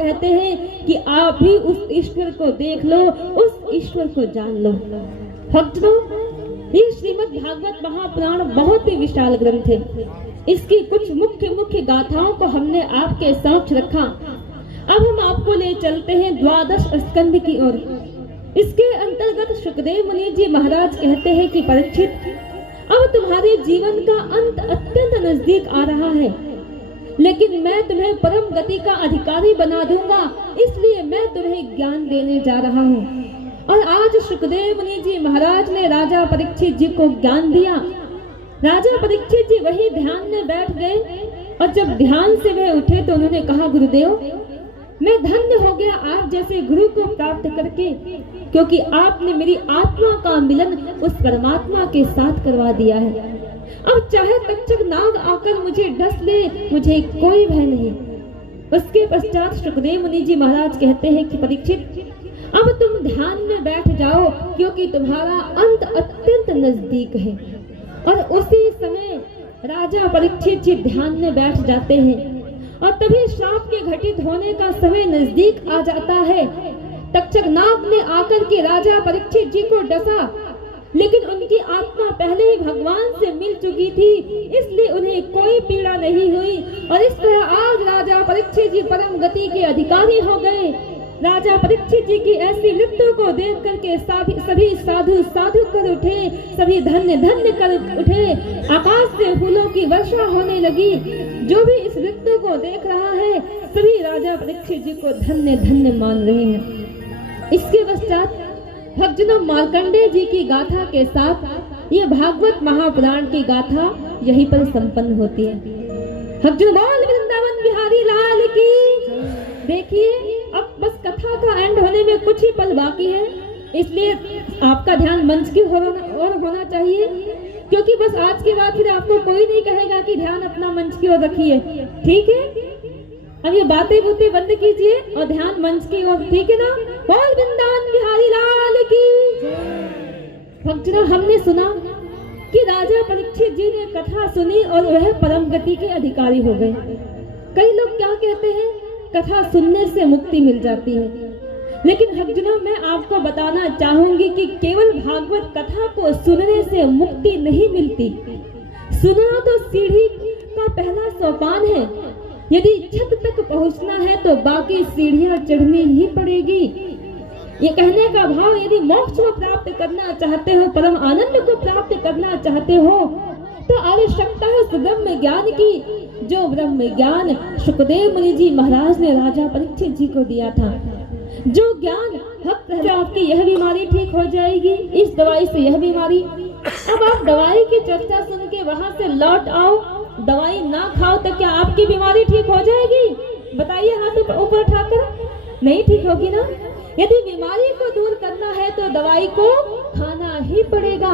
कहते हैं कि आप भी उस ईश्वर को देख लो, उस ईश्वर को जान लो। भक्तों, ये श्रीमद् भागवत महापुराण बहुत ही विशाल ग्रंथ है। इसकी कुछ मुख्य गाथाओं को हमने आपके समक्ष रखा। अब हम आपको ले चलते हैं 12 स्कंद की ओर। इसके अंतर्गत सुखदेव मुनि जी महाराज कहते हैं कि परीक्षित, अब तुम्हारे जीवन का अंत अत्यंत नजदीक आ रहा है, लेकिन मैं तुम्हें परम गति का अधिकारी बना दूंगा, इसलिए मैं तुम्हें ज्ञान देने जा रहा हूँ। और आज सुखदेव मुनि जी महाराज ने राजा परीक्षित जी को ज्ञान दिया। राजा परीक्षित जी वही ध्यान में बैठ गए और जब ध्यान से वह उठे तो उन्होंने कहा, गुरुदेव, मैं धन्य हो गया आप जैसे गुरु को प्राप्त करके, क्योंकि आपने मेरी आत्मा का मिलन उस परमात्मा के साथ करवा दिया है। अब चाहे तक्षक नाग आकर मुझे डस ले, मुझे कोई भय नहीं। उसके पश्चात सुखदेव मुनि जी महाराज कहते हैं कि परीक्षित, अब तुम ध्यान में बैठ जाओ, क्योंकि तुम्हारा अंत अत्यंत नजदीक है। और उसी समय राजा परीक्षित जी ध्यान में बैठ जाते हैं और तभी श्राप के घटित होने का समय नजदीक आ जाता है। तक्षक नाग ने आकर के राजा परीक्षित जी को डसा, लेकिन उनकी आत्मा पहले ही भगवान से मिल चुकी थी, इसलिए उन्हें कोई पीड़ा नहीं हुई। और इस तरह आज राजा परीक्षित जी परम गति के अधिकारी हो गए। राजा परीक्षित जी की ऐसी मृत्यु को देख करके सभी साधु साधु कर उठे, सभी धन्य धन्य कर उठे। आकाश से फूलों की वर्षा होने लगी। जो भी इस मृत्यु को देख रहा है, सभी राजा परीक्षित जी को धन्य धन्य मान रहे हैं। इसके पश्चात भक्तजनों, मार्कंडेय जी की गाथा के साथ ये भागवत महापुराण की गाथा यहीं पर संपन्न होती है। भक्तजनों, बोल वृंदावन बिहारी लाल की। देखिए, अब बस कथा का एंड होने में कुछ ही पल बाकी है, इसलिए आपका ध्यान मंच की ओर होना चाहिए, क्योंकि बस आज के बाद फिर आपको कोई नहीं कहेगा कि ध्यान अपना मंच की ओर रखिए। ठीक है, अब ये बातें बूतें बंद कीजिए और ध्यान मंच की ओर। ठीक है ना? बोल वृंदावन बिहारी लाल की। भक्तजनों, हमने सुना कि राजा परीक्षित जी ने कथा सुनी और वह परम गति के अधिकारी हो गए। कई लोग क्या कहते हैं, कथा सुनने से मुक्ति मिल जाती है, लेकिन भक्तजनों, मैं आपको बताना चाहूंगी कि केवल भागवत कथा को सुनने से मुक्ति नहीं मिलती। सुनना तो सीढ़ी का पहला सोपान है। यदि छत तक पहुंचना है तो बाकी सीढ़ियां चढ़नी ही पड़ेगी। ये कहने का भाव, यदि मोक्ष को प्राप्त करना चाहते हो, परम आनंद को प्राप्त करना चाहते हो, तो आवश्यकता है उस ब्रह्म ज्ञान की, जो ब्रह्म ज्ञान सुखदेव मुनि जी महाराज ने राजा परीक्षित जी को दिया था। जो ज्ञान भक्त है, आपकी यह बीमारी ठीक हो जाएगी, इस दवाई से यह बीमारी। अब आप दवाई की चर्चा सुन के वहां से लौट आओ, दवाई ना खाओ तो क्या आपकी बीमारी ठीक हो जाएगी? बताइए, हाथ ऊपर उठाकर। नहीं ठीक होगी ना। यदि बीमारी को दूर करना है तो दवाई को खाना ही पड़ेगा।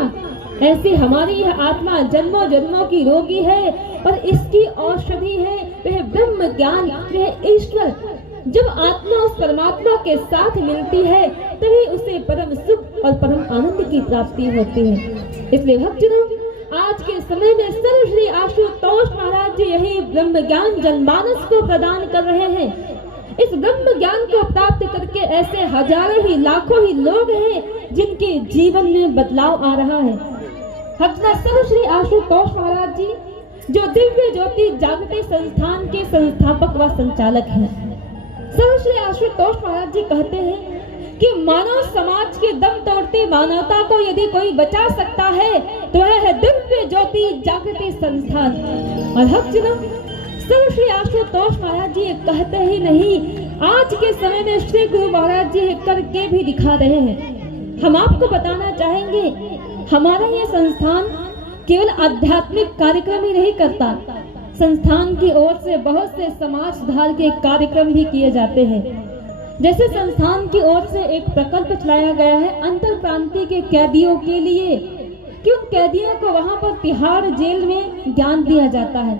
ऐसी हमारी यह आत्मा जन्मों जन्मों की रोगी है, पर इसकी औषधि है वह ब्रह्म ज्ञान, वह ईश्वर। जब आत्मा उस परमात्मा के साथ मिलती है, तभी उसे परम सुख और परम आनंद की प्राप्ति होती है। इसलिए भक्तजनों, आज के समय में सर्व श्री आशुतोष महाराज जी यही ब्रह्म ज्ञान जनमानस को प्रदान कर रहे हैं। इस ब्रह्म ज्ञान को प्राप्त करके ऐसे हजारों ही लाखों ही लोग हैं जिनके जीवन में बदलाव आ रहा है। भक्तजनों, सर्व श्री आशुतोष महाराज जी जो दिव्य ज्योति जागृति संस्थान के संस्थापक व संचालक हैं, सर्व श्री आशुतोष महाराज जी कहते हैं कि मानव समाज के दम तोड़ते मानवता को यदि कोई बचा सकता है तो वह है दिव्य ज्योति जागृति संस्थान। और भक्तजनों, सर्व श्री आशुतोष महाराज जी कहते ही नहीं, आज के समय में श्री गुरु महाराज जी करके भी दिखा रहे हैं। हम आपको बताना चाहेंगे, हमारा यह संस्थान केवल आध्यात्मिक कार्यक्रम ही नहीं करता, संस्थान की ओर से बहुत से समाज सुधार के कार्यक्रम भी किए जाते हैं। जैसे संस्थान की ओर से एक प्रकल्प चलाया गया है अंतर प्रांतीय के कैदियों के लिए, कि उन कैदियों को वहां पर तिहाड़ जेल में ज्ञान दिया जाता है।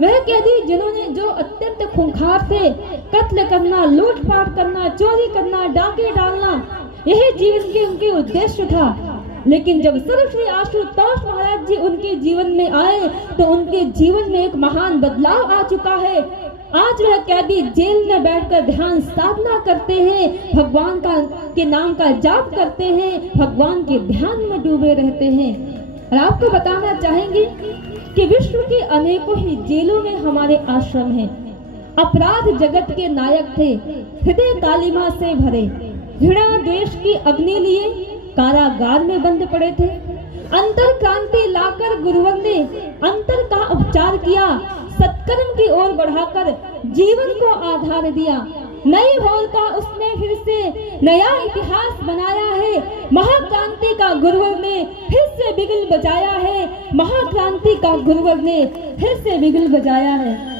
वह कैदी जिन्होंने जो अत्यंत खूंखार थे, कत्ल करना, लूटपाट करना, चोरी करना, डाके डालना, यही जीवन के उनके उद्देश्य था। लेकिन जब सर्व श्री आशुतोष महाराज जी उनके जीवन में आए तो उनके जीवन में एक महान बदलाव आ चुका है। आज वह कैदी जेल में बैठकर ध्यान साधना करते हैं, भगवान के नाम का जाप करते हैं, भगवान के ध्यान में डूबे रहते हैं। और आपको बताना चाहेंगे कि विश्व के अनेकों ही जेलों में हमारे आश्रम हैं। अपराध जगत के नायक थे, हृदय कालिमा से भरे, घृणा द्वेष की अग्नि लिए कारागार में बंद पड़े थे। अंतर क्रांति लाकर गुरुवर ने अंतर का उपचार किया, सत्कर्म की ओर बढ़ाकर जीवन को आधार दिया। नई भोर का उसने फिर से नया इतिहास बनाया है। महाक्रांति का गुरुवर ने फिर से बिगुल बजाया है, महाक्रांति का गुरुवर ने फिर से बिगुल बजाया है।